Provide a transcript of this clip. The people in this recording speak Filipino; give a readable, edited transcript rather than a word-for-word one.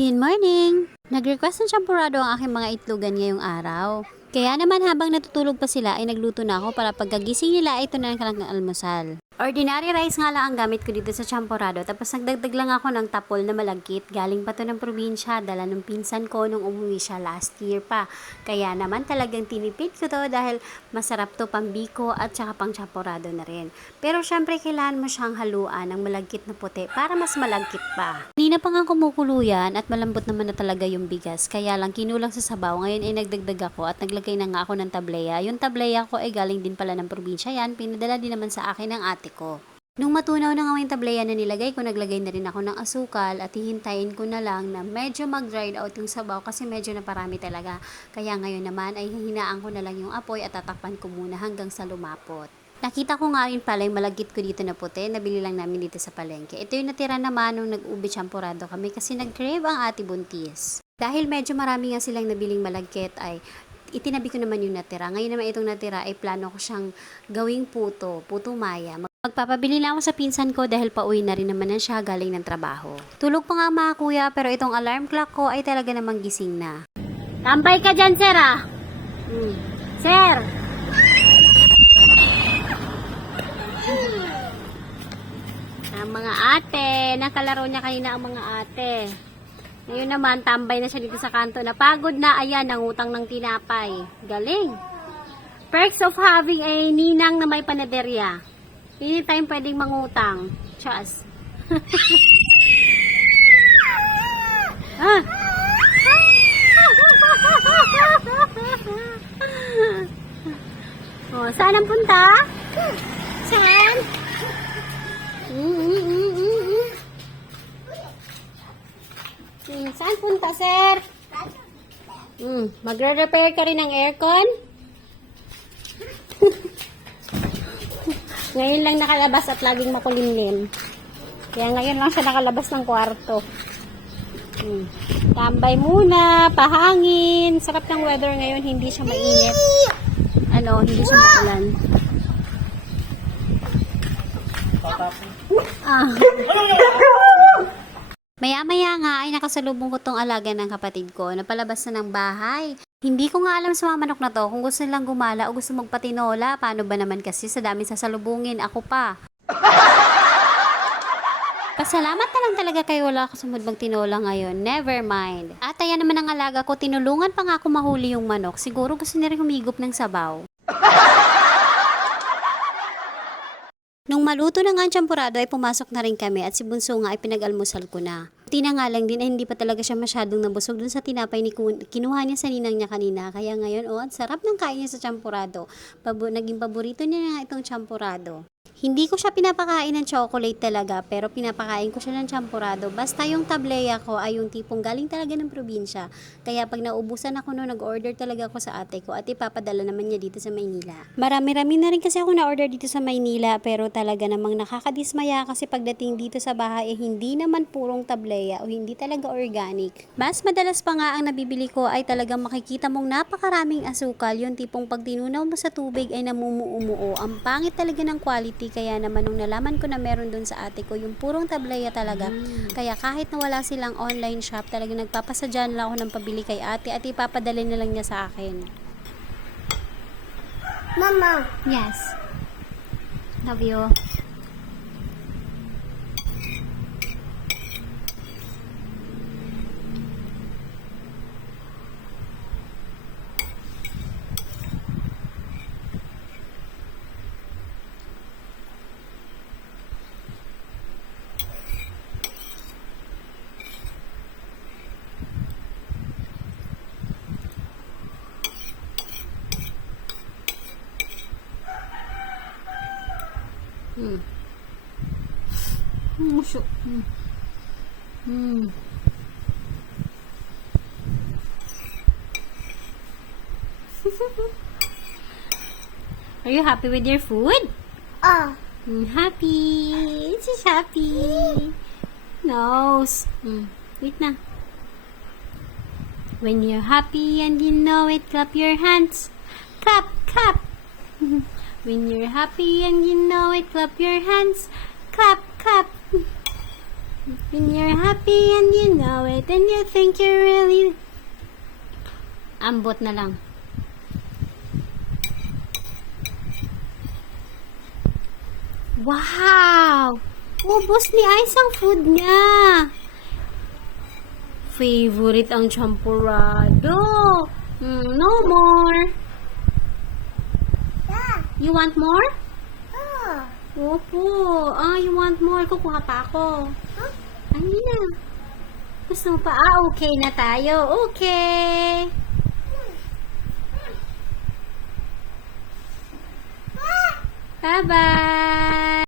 Good morning! Nag-request ng champurado ang aking mga itlogan ngayong araw. Kaya naman habang natutulog pa sila ay nagluto na ako para pagkagising nila ay ito na ang almusal. Ordinary rice nga lang ang gamit ko dito sa champurado, tapos nagdagdag lang ako ng tapol na malagkit. Galing pa to ng probinsya, dala ng pinsan ko nung umuwi siya last year pa. Kaya naman talagang tinipid ko to dahil masarap to pang biko at saka pang champurado na rin. Pero syempre kailangan mo siyang haluan ng malagkit na puti para mas malagkit pa. Kanina pa nga kumukulo yan at malambot naman na talaga yung bigas. Kaya lang kinulang sa sabaw, ngayon ay nagdagdag ako at naglagay na nga ako ng tableya. Yung tableya ko ay galing din pala ng probinsya yan, pinadala din naman sa akin ng ate ko. Nung matunaw na nga yung tableya na nilagay ko, naglagay na rin ako ng asukal at hihintayin ko na lang na medyo mag-dried out yung sabaw kasi medyo naparami talaga. Kaya ngayon naman ay hinaan ko na lang yung apoy at tatakpan ko muna hanggang sa lumapot. Nakita ko nga rin pala yung malagkit ko dito na puti, nabili lang namin dito sa palengke. Ito yung natira naman nung nag-ubi champurado kami kasi nag-crave ang ate buntis. Dahil medyo marami nga silang nabiling malagkit ay itinabi ko naman yung natira. Ngayon naman itong natira ay plano ko siyang gawing puto maya. Magpapabili lang ako sa pinsan ko dahil pauwi na rin naman na siya galing ng trabaho. Tulog pa nga mga kuya pero itong alarm clock ko ay talaga namang gising na. Tambay ka dyan, sir ah! Sir! Ang mga ate, nakalaro niya kanina ang mga ate. Ngayon naman, tambay na siya dito sa kanto. Napagod na, ayan, nangutang ng tinapay. Galing. Perks of having a ninang na may panaderya. Anytime pwedeng mangutang. Chas. Ah. Oh, saan ang punta? Saan? Saan punta, sir? Magre-repair ka rin ng aircon? Ngayon lang nakalabas at laging makulimlim. Kaya ngayon lang siya nakalabas ng kwarto. Tambay muna, pahangin. Sarap ng weather ngayon, hindi siya mainit. Hindi siya maulan. Maya-maya nga ay nakasalubong ko tong alaga ng kapatid ko na palabas na ng bahay. Hindi ko nga alam sa mga manok na to kung gusto nilang gumala o gusto magpatinola. Paano ba naman kasi sa dami sasalubungin, ako pa. Pasalamat na lang talaga kayo wala ako sumud magtinola ngayon. Never mind. At ayan naman ang alaga ko, tinulungan pa nga ako mahuli yung manok. Siguro gusto niya rin humigop ng sabaw. Nung maluto na nga ang champurado ay pumasok na rin kami at si Bunso nga ay pinag-almusal ko na. Tina nga lang din ay hindi pa talaga siya masyadong nabusog dun sa tinapay ni kinuha niya sa ninang niya kanina. Kaya ngayon, ang sarap ng kain niya sa champurado. Naging paborito niya na nga itong champurado. Hindi ko siya pinapakain ng chocolate talaga, pero pinapakain ko siya ng champurado. Basta yung tableya ko ay yung tipong galing talaga ng probinsya. Kaya pag naubusan ako noon, nag-order talaga ako sa ate ko at ipapadala naman niya dito sa Maynila. Marami-rami na rin kasi ako na-order dito sa Maynila, pero talaga namang nakakadismaya kasi pagdating dito sa bahay hindi naman purong tableya o hindi talaga organic. Mas madalas pa nga ang nabibili ko ay talagang makikita mong napakaraming asukal, yung tipong pag tinunaw mo sa tubig ay namumuumuo. Ang pangit talaga ng quality. Kaya naman nung nalaman ko na meron dun sa ate ko yung purong tableya talaga, kaya kahit na wala silang online shop, talaga nagpapasadyan lang ako ng pabili kay ate at ipapadala na lang niya sa akin. Mama. Yes. Love you. Musyo. Are you happy with your food? Happy. She's happy. Nose. Wait na. When you're happy and you know it, clap your hands. Clap, clap. When you're happy and you know it, clap your hands. Clap, clap. When you're happy and you know it, and you think you're really... Ambot na lang. Wow! Ubos ni Ice ang food niya. Favorite ang champurado. No more. You want more? Opo. You want more? Kukuha pa ako. Ano na? Gusto mo pa? Okay na tayo. Okay. Bye-bye.